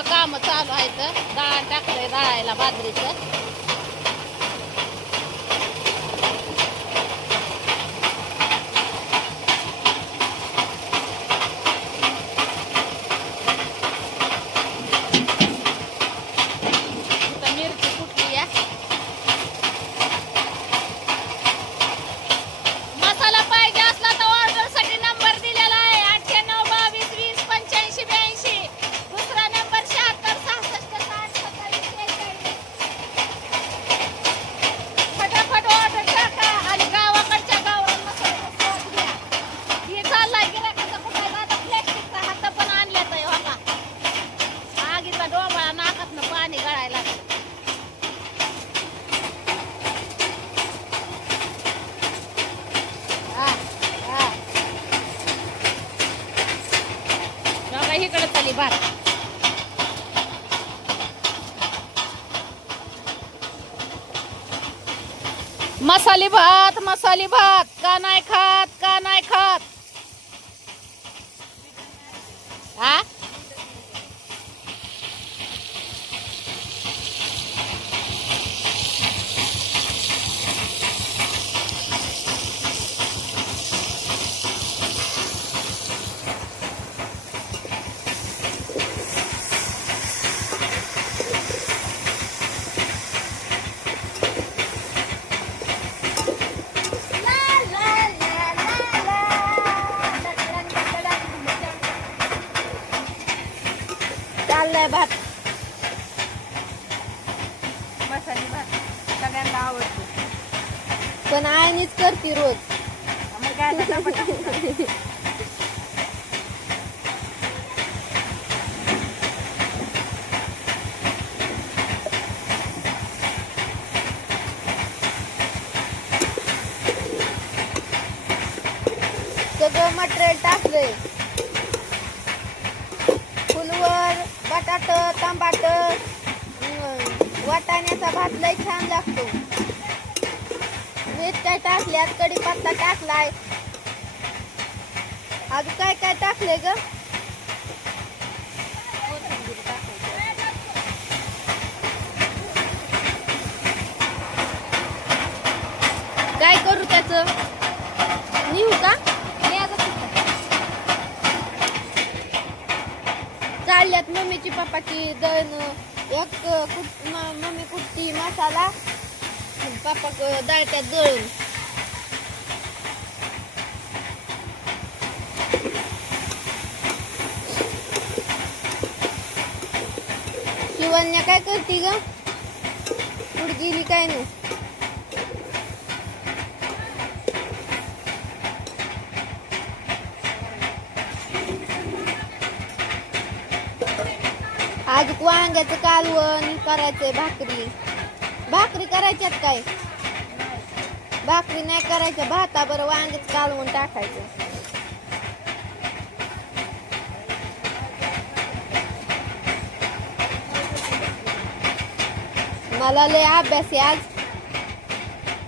सगळं काम चालू आहेत. डाळ टाकलंय दळायला बाजरीचं. इकडे चाली भात. मसाली भात मसाली भात. का नाही खात का नाही खात. हा चाललाय भात. मसाली भात सगळ्यांना आवडतो, पण आईनीच करते रोज. मग काय आता पटापट. सगळं मटेरियल टाकलंय. फुलवर बटाट टमाट वाटाण्याचा भात लय छान लागतो. मिरच्या टाकल्यात, कढीपत्ता टाकलाय. अजून काय काय टाकलंय ग. काय करू त्याच निघू का. चालल्यात मम्मीची पप्पाची दळण. एक मम्मी कुट्टी मसाला, पप्पा दळत्यात दळून. शिवण्या काय करती ग. कुठं गेली काय नाही. आज वांग्याचं कालवण करायचंय. भाकरी करायच्यात काय. भाकरी नाही करायच्या. भाताबरोबर वांग्याचं कालवण टाकायचं. मला लय अभ्यास आहे आज.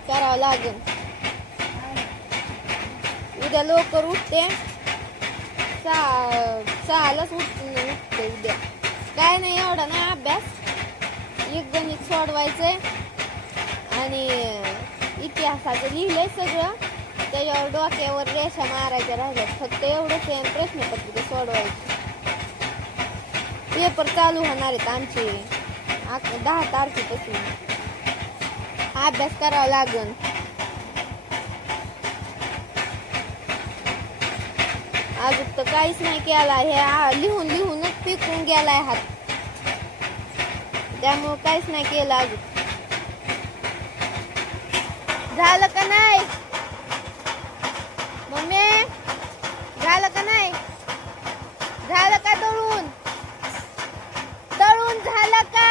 करावं लागेल. उद्या लवकर उठते. 6लाच उठते उद्या. काय नाही एवढा नाही अभ्यास. एक गणित सोडवायचंय आणि इतिहासाचं लिहिलंय सगळं. त्याच्यावर डोक्यावर रेषा मारायच्या राहिल्यात. फक्त एवढंच आहे. प्रश्नपत्रिका सोडवायची. पेपर चालू होणार आहेत आमचे 10 तारखेपासून. अभ्यास करावा लागेल. अजून तर काहीच नाही केला. हे लिहून लिहूनच पिकून गेलाय हात. त्यामुळे काहीच नाही केलं अजून. झालं का नाही मम्मी. झालं का नाही. झालं का दळून. दळून झालं का.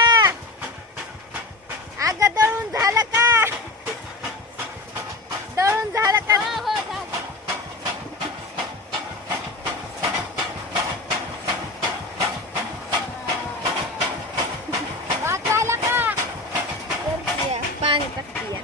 अगं दळून झालं का. दळून झालं का. पाणी टाकते.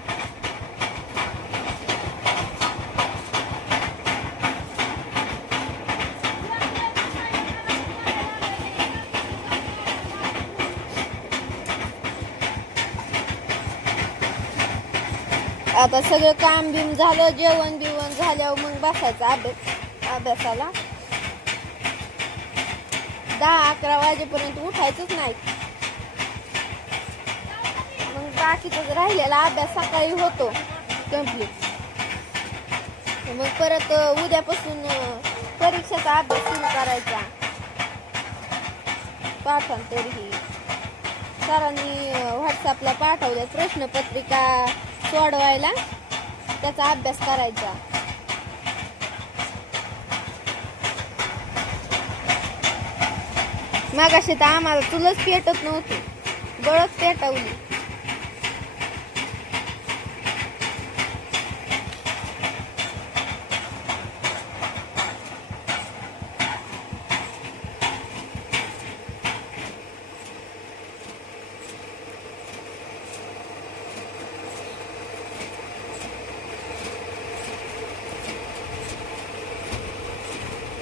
आता सगळं काम बिम झालं, जेवण बिवण झाल्यावर मग बसायचं अभ्यासाला. 10-11 वाजेपर्यंत उठायचंच नाही. मग बाकीचा राहिलेला अभ्यास सकाळी होतो कम्प्लीट. मग परत उद्यापासून परीक्षेचा अभ्यास सुरू करायचा. पाठांतर ही सरांनी व्हॉट्सअपला पाठवल्या प्रश्नपत्रिका सोडवायला, त्याचा अभ्यास करायचा. मागाशी तर आम्हाला चुलच पेटत नव्हती, बळच पेटवली.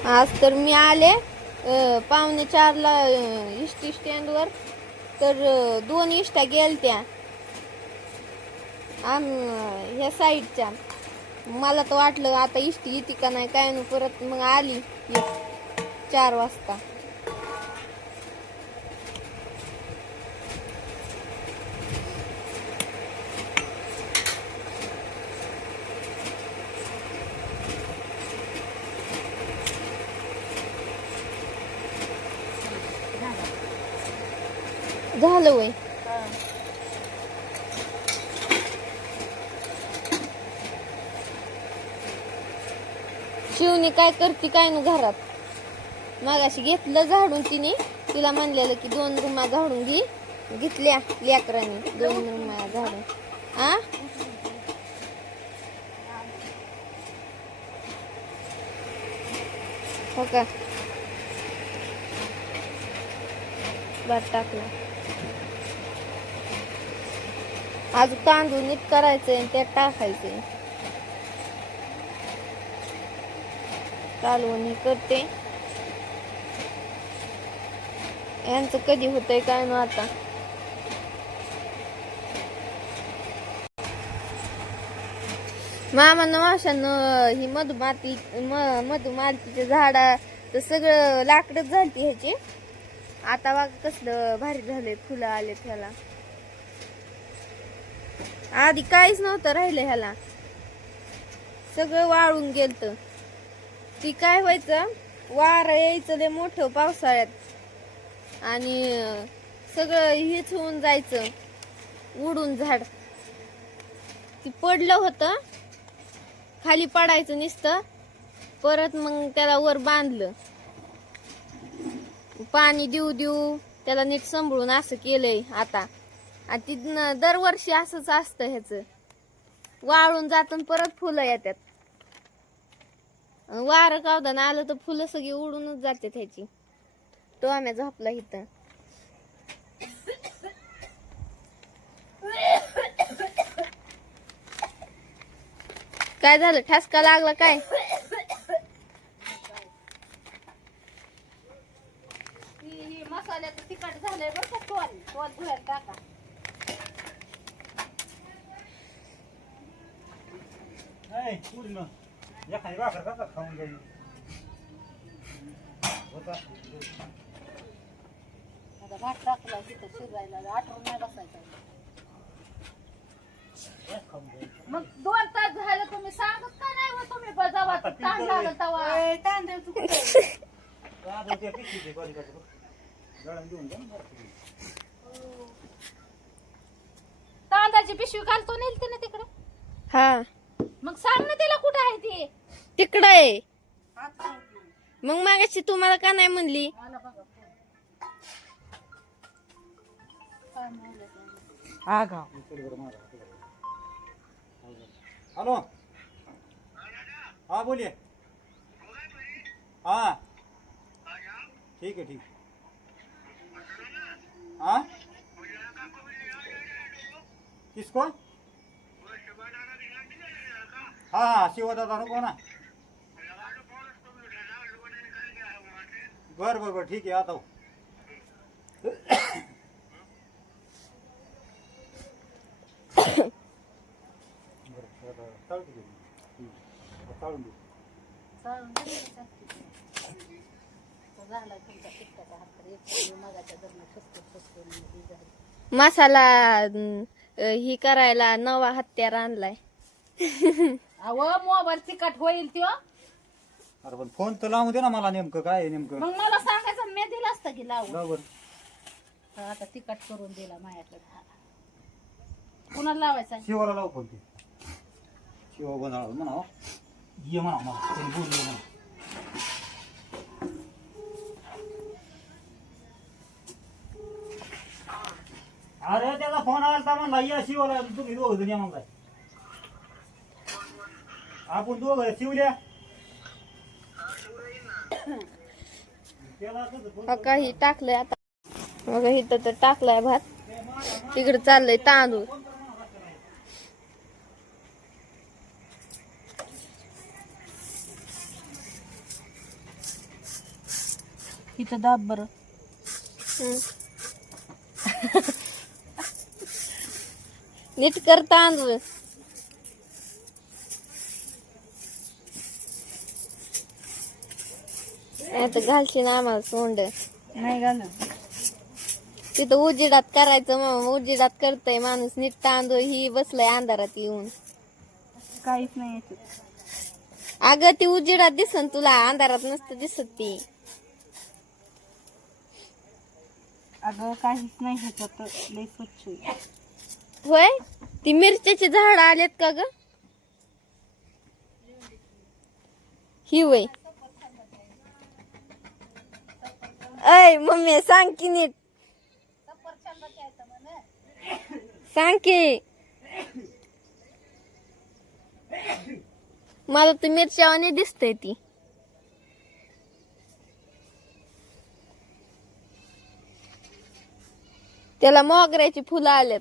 आज तर मी आले 3:45ला इष्टी स्टँडवर, तर 2 इष्टा गेलत्या ह्या साईडच्या. मला तर वाटलं आता इष्टी येते का नाही काय नाही, परत मग आली 4 वाजता. झालं वय. शिवनी काय करते काय ना घरात. मागाशी घेतलं झाडून तिने, तिला म्हणलेलं की 2 रूमा झाडून घे, घेतल्या लेकरांनी 2 रूमा झाडून. हो का, भात टाकला. आज तांदूळ नीट करायचंय आणि त्यात टाकायचंय. कालवणी करते. यांचं कधी होतंय काय ना आता. मामानं माशानं ही मधुमालतीचे झाडा तर सगळं लाकडच झालती ह्याची. आता बघ कसलं भारी झालंय, फुलं आले ह्याला. आधी काहीच नव्हतं राहिलं ह्याला, सगळं वाळून गेलत. ती काय व्हायचं, वारं यायचं लय मोठं पावसाळ्यात आणि सगळं हेच होऊन जायचं, उडून झाड. ती पडलं होतं, खाली पडायचं नुसतं, परत मग त्याला वर बांधलं. पाणी देऊ देऊ त्याला नीट सांभाळून असं केलंय आता. आणि ती दरवर्षी असंच असतं ह्याचं, वाळून जातं परत फुलं येतात. वारं कावदान आलं तर फुलं सगळी उडूनच जाते ह्याची. तो आम्ही झोपला इथं. काय झालं, ठसका लागला काय? मसाल्याचं तिखट झालंय बरं का. टोल धुवायला टाका. एखादी भाकर कसा खाऊन जाईल होता. आता भात टाकला तिथं शिजायला, आठवून नाही बसायचं. मग 2 तास झालं तुम्ही सांगत का नाही हो? तुम्ही बजावा ताण झालं तवा तांदूळ तांदळाची पिशवी घालतो नेलते ना तिकडे. हा मग सांग ना तिला कुठे आहे ती. तिकडं आहे. मग मागाशी तुम्हाला का नाही म्हणली? हॅलो, हाँ बोलिए. हाँ ठीक है, ठीक. हाँ किसको? हाँ हाँ शिवा दादा को ना. बर बर बर ठीक है, आता हूँ. चालून दिलं तर झाला तुमचा टिकटाचा हात तर एक मगाच्या दरम्यान मसाला ही करायला नवा हत्यार आणलाय. अव मोबाईल तिखट होईल त्यो. अरे पण फोन तर लावून दे ना मला, नेमकं काय आहे नेमकं. मग मला सांगायचं मी दिलं असतं की लावून. बरोबर. तर आता तिखट करून दिला माझ्याकडे. कुणाला लावायचा? शिवाला लावू फोन ते. शिवा गोंधळ म्हणा, ये म्हणा मला त्यांनी बोलले म्हणा. अरे त्याचा फोन आला म्हणला या शिवाला, तुम्ही दोघं जण या म्हणलाय. आपण दोघं शिवल्या काही टाकलंय आता. मग इथं तर टाकलाय भात, तिकडे चाललंय तांदूळ. इथं दाब बरं. नीट कर तांदूळ. आता घालशील आम्हाला सोंड. नाही घालून तिथं उजिडात करायचं, मग उजिडात करतय माणूस. नीट तांदूळ ही बसलंय अंधारात येऊन. काहीच नाही येत. अगं ती उजिडात दिसन तुला, अंधारात नसतं दिसत ती. अगं काहीच नाही ह्याच्यात, लय स्वच्छ आहे. होय, ती मिरच्याची झाड आलेत का ग? ही वय. ऐ मम्मी सांग की नीट, सांग की. मला तर मिरच्यावानी दिसतय ती. त्याला मोगऱ्याची फुलं आलेत.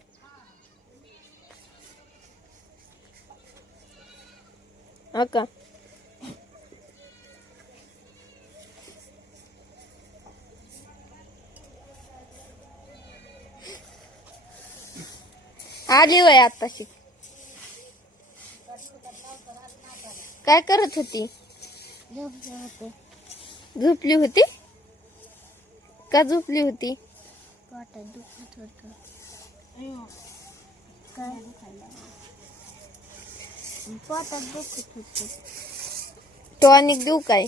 हो का? आली वय आताशी. काय करत होती? झोपली होती का? झोपली होती. पोटात दुखत होतं. पोटात दुखत होतं. टॉनिक देऊ काय?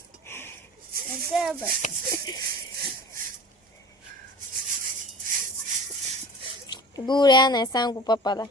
गुळ्या नाही सांगू पप्पाला.